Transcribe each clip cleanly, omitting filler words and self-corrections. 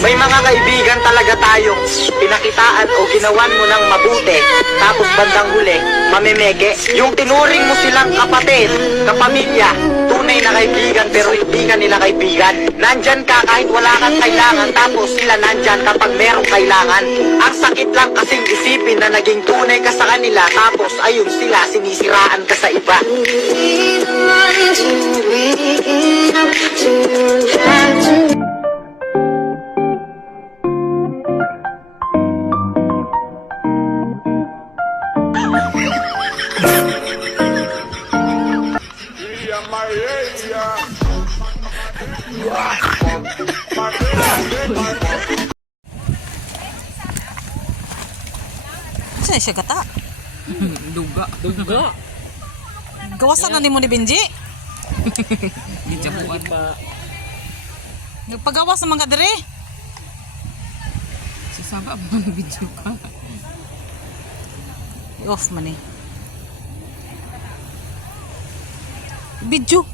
May mga kaibigan talaga tayong pinakitaan o ginawan mo ng mabuti, tapos bandang huli, mamemeke. Yung tinuring mo silang kapatid, kapamilya, tunay na kaibigan pero hindi ka nila kaibigan. Nandyan ka kahit wala kang kailangan, tapos sila nandyan kapag merong kailangan. Ang sakit lang kasing isipin na naging tunay ka sa kanila, tapos ayun sila, sinisiraan ka sa iba. Saan siya gata? Duga. Gawasan na ni mo ni Benji. Gijabuan pa. Nagpagawas ng mga dere. Sasaba mo ng video ka. I-off man eh. Video.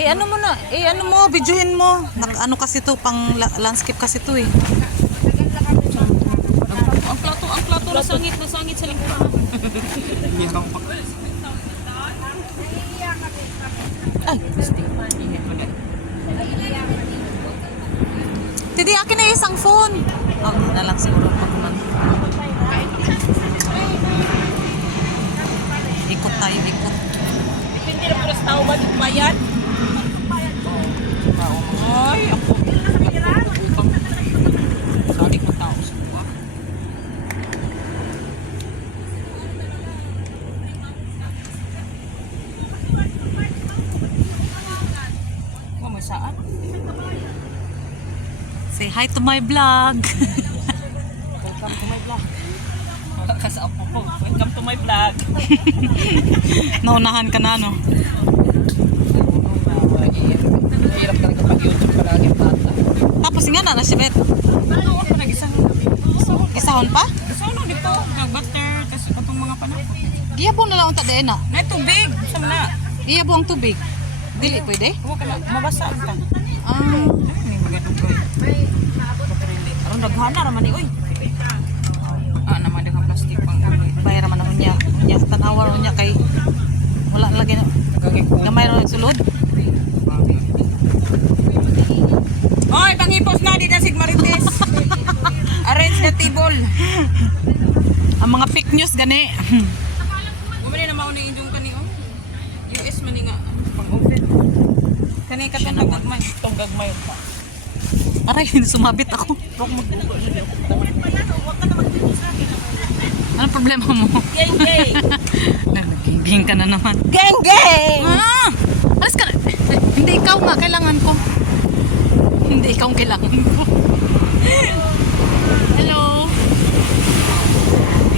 Ano mo na? Ano mo? Videohin mo. Ano kasi to? Pang landscape kasi to eh. Ang plato nasangit sa lingkura. Ay, Tidi, akin na isang phone. Na lang siguro pag man. Ikot tayo, ikot. Hindi na puro sa tao ba bayad? Ay, ako. Sali ko tao sa buwan. May saan? Say hi to my vlog. Welcome to my vlog. Kasama po. Welcome to my vlog. Naunahan ka na, no? Hirap talaga pag-YouTube palagi ang bata. Tapos nga na, nasibet. Ano ako nag-isang? Isahon pa? Isang lang dito. Butter. Kasi itong mga panahon. Iyabo na lang unta de na. Na tubig. Saan na? Iyabo ang tubig. Dili pwede? Huwag ka na. Mabasa ka. Ah, May magadugay. Aron daghana raman ni oy. Naman daghang plastic pang bayar man ako niya. Niya tanawa niya kay wala lagi na. Gamay ron sulod. Oy, pangipos na di na sigmarites. Arrange the table. Ang mga fake news gani. Gumani na mao ni injong kani oh. US man ni nga pang-open. Kani katong gagmay, tong gagmay pa. Aray, sumabit ako. Ano problema mo? Geng geng. Nagiging ka na naman. Geng geng. Alas ka na. Hindi ikaw nga kailangan ko. Hindi ikaw ang kailangan ko. Hello.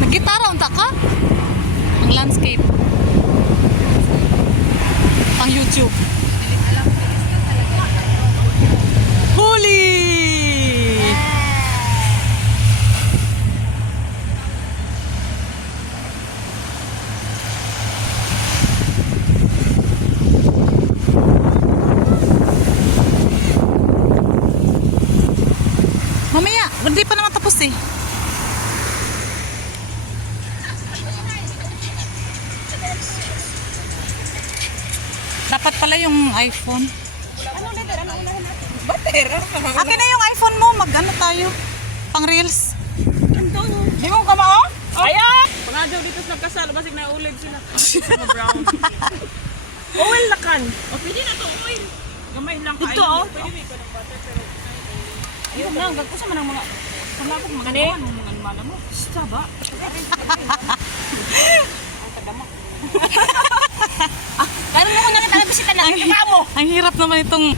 Nag-gitara unta ka? Ang landscape. Pang YouTube. Huli! Mamaya, hindi pa naman tapos eh. Dapat pala yung iPhone. Ano letter? Ano unahan natin? Butter. Akin na yung iPhone mo, mag-ano tayo? Pang reels. Di mo ka mao? Ayan! Pangadyaw dito sa kasal, basig na ulig sila. Mga brown. Oil na kan. O pwede na to oil. Gamay lang kayo. Ito oh. Pwede may ko ng butter pero ayun lang, gagkusa man ang mga panlapog mga gawan ng mga animala mo. Basta ba? Ang kadama. Kaya mo ko na lang bisita na. Ang hirap naman itong...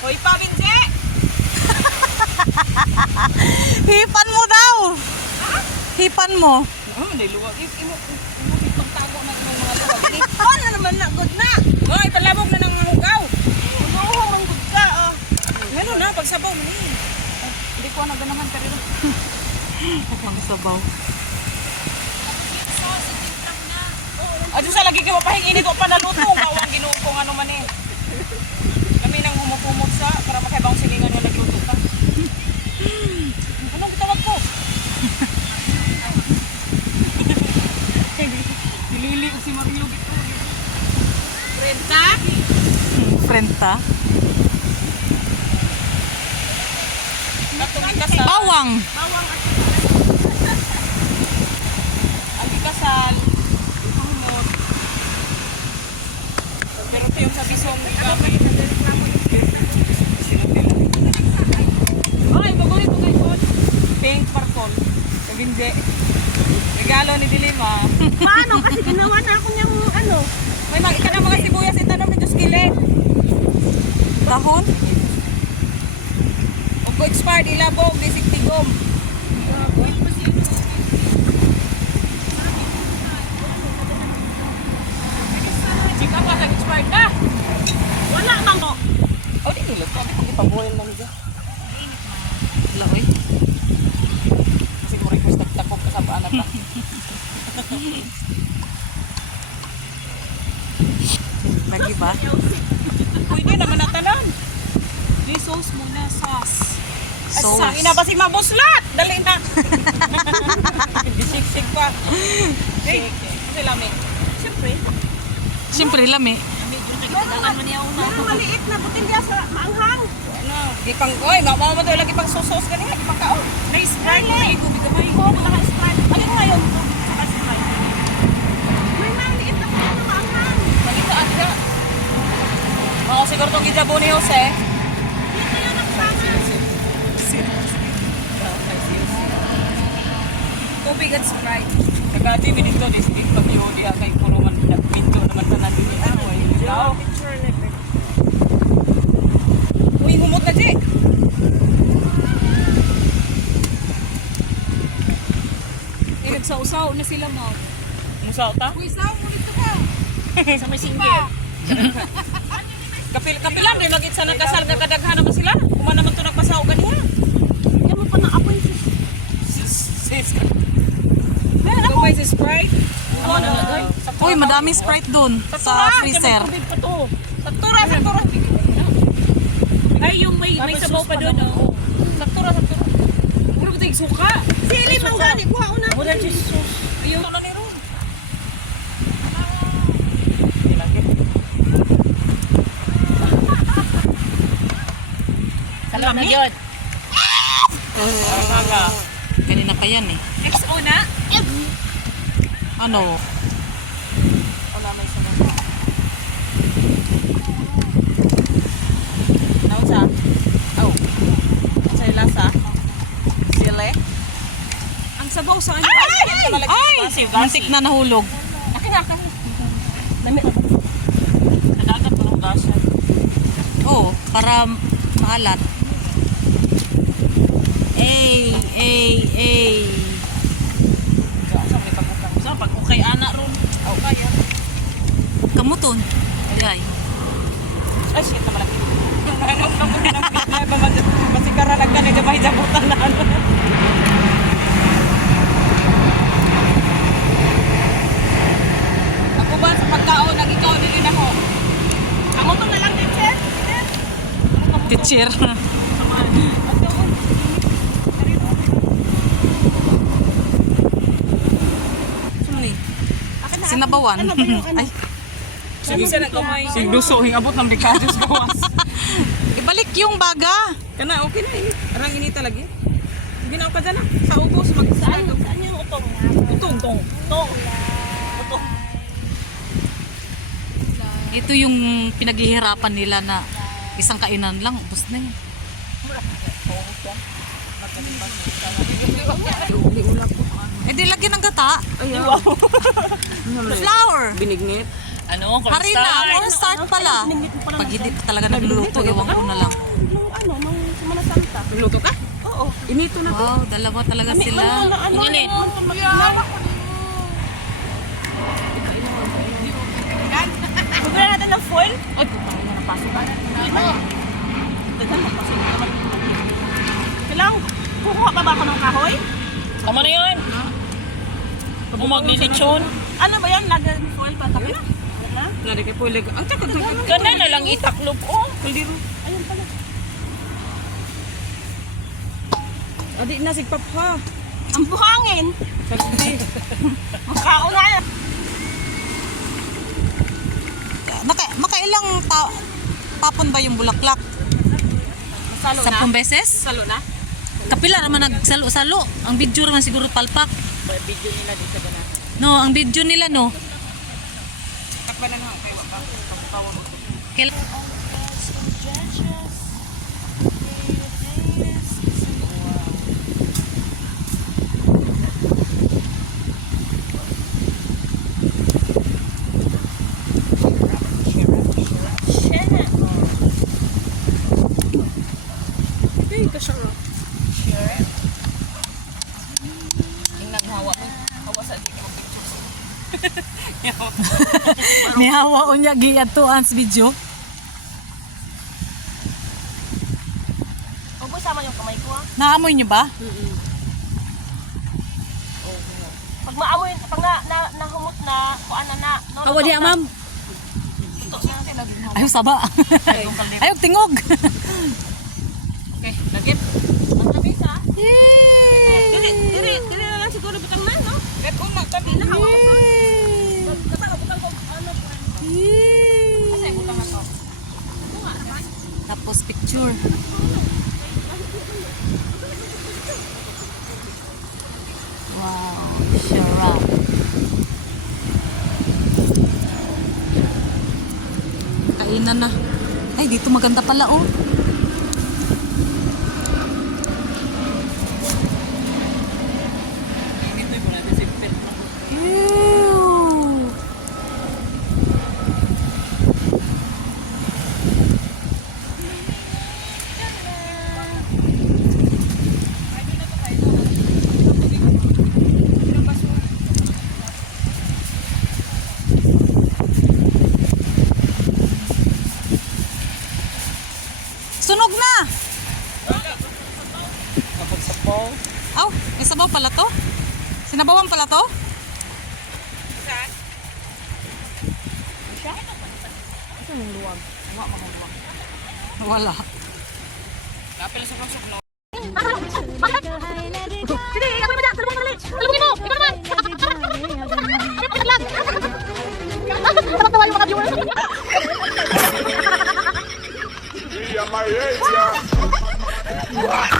Hoy, pabinse! Hipan mo daw! Hipan mo. Niluwag. Imo pagtago na ng mga luwag. Oh, na naman na. Good na. Hoy, talabog na ng hugaw. Ano, manggod ka. Ano na, pagsabaw mo ni. Hindi ko na ganahan ka rin. Ang sabaw. Ado sa lagi kayo mapahinginit o panaluto. Bawang ginuo ko ano man eh. Kami nang humupumot sa para makaibang silingan nga nagluto ka. Anong tawag ko? Nilili ko si Mario gito. Renta? Frenta. Natong ikasal. Bawang. Bawang at ang ikasal. Humot. Pero ito yung sa bisong ni kami. Ay, bagoy po. Pink purple. Kabinde. Regalo ni Dilima. Paano? Kasi ginawa na ako niyang ano. May mag na mga sibuyas itanong ni Diyos Kilit. Dahon. O ko expired ilabog, bisik tigom. Chika pa sa expired na. Wala man ko. O di nilot ko. Kung ipaboil lang dyan. Laoy. Kasi mo request nagtakok ka sa paan na pa. Lagi ba? Pwede naman natanan. Di sauce muna, sauce. Sauce. Ang ina ba si mabuslat? Dali na. Bisik-sik pa. Hey, kasi lami. Siyempre. Siyempre, lami. Kailangan mo niya una. Pero maliit na butin diya sa maanghang. Ano? Gipang, oy, mamaw mo to lagi pang sauce kanina, gipang kaon. Rice fried, may gubig kamay. Oo, naka-Sprite. Alin nga yun? Naka-Sprite. May maliit na butin na maanghang. Malitaan ka. Oo, siguro itong gijabo ni Jose. Dito yun ang sama. Tubig at Sprite. Nagati mi dito, di sige kami yun, di kay puro man pinto naman na natin ni Amoy. Ikaw? Picture na ito. Uy, humot na, Jake. Eh, nagsausaw na sila, Mau. Musaw ta? Puisaw, ulit ko ba? Sa may singgit. Kapilan rin, lagit sa nagkasal nga kadaghan naman sila. Kuma naman ito nagpasaw ganiya. Yan mo pa na apoy Sis ka. Gamay si Sprite. Uy, madaming Sprite dun sa freezer. Saktura. Ay, yung may sabaw pa doon, oh. Saktura. Puro ba suka? Sili man gani, kuha una. Muna cheese sauce. Ayun na ni Ron. Salam na yun. Kanina pa yan eh. XO na? Ano? Wala may sabaw. Nausa? Oh. Sa'yo lasa? Sile? Ang sabaw sa ano? Ay! Mantik na nahulog. Akin. Dami. Nadagat mo ng gasa. Oo, para maalat. Ay. Sa pag ukay ana ron. Aw kaya. Kamuton. Di ay. Ay shit na malaki. Anong naman na basi karalag ka na gamay jabutan na ano. Ako ba sa pagkaon nang ikaw nilin ako? Amo to na lang din, sir. Teacher. Sinabawan. Ay, Sige sa nagkamay. Sige duso hingabot ng bikados gawas. ibalik yung baga. Kana okay na ini. Arang ini talaga. Ginaw ka dyan ah. Sa ubos Saan yung utong? Utong. Ito yung pinaghihirapan nila na isang kainan lang, ubos na yun. Eh di lagyan ng gata. Flour. Binignit. Ano? Harina, cornstarch pala. Pag hindi pa talaga nagluluto, ewan ko na lang. Nung Semana Santa. Luto ka? Oo. Inito na. Wow, dalawa talaga sila. Bugyan natin ng foil. Ay, putang ina na pasok. Kailangan pa ba ako ng kahoy? Tama na yan. Kung magnilitsyon. Ano ba yan? Lagyan ng foil ba? Tapos na? Lari kay pulig. Ang takot. Ganda na lang itaklob. Oh, kuliro. Ayun pala. Adi na sigpap ha. Ang buhangin. Makaon na yan. Makailang tapon ba yung bulaklak? Salo na? 10 beses? Salo na? Kapila naman nagsalo-salo. Ang video naman siguro palpak. Video nila dito ba na? No, ang video nila no. Takbanan ha. Kaya wapa. Tawag ko. Nihawa o niya giyatuan sa video. Huwag mo sama yung kamay ko ha. Naamoy niyo ba? Pag maamoy, pag nahumot na, kuan na. Awa diya, ma'am. Ayaw saba. Ayaw tingog. Okay, lagit. Ang labis ha. Dili na lang siguro butang na, no? Let ko na, tabi na hawa ko. Butang ko, ano po. Kasi butang na to. Tapos picture. Wow, sarap. Kainan na. Ay, dito maganda pala oh. Ew. Sunog na! Kapag sapaw. Aw, may sabaw pala to? Sinabawan pala to? Wala. Kapil sa pasok no. Yeah, my age, yeah.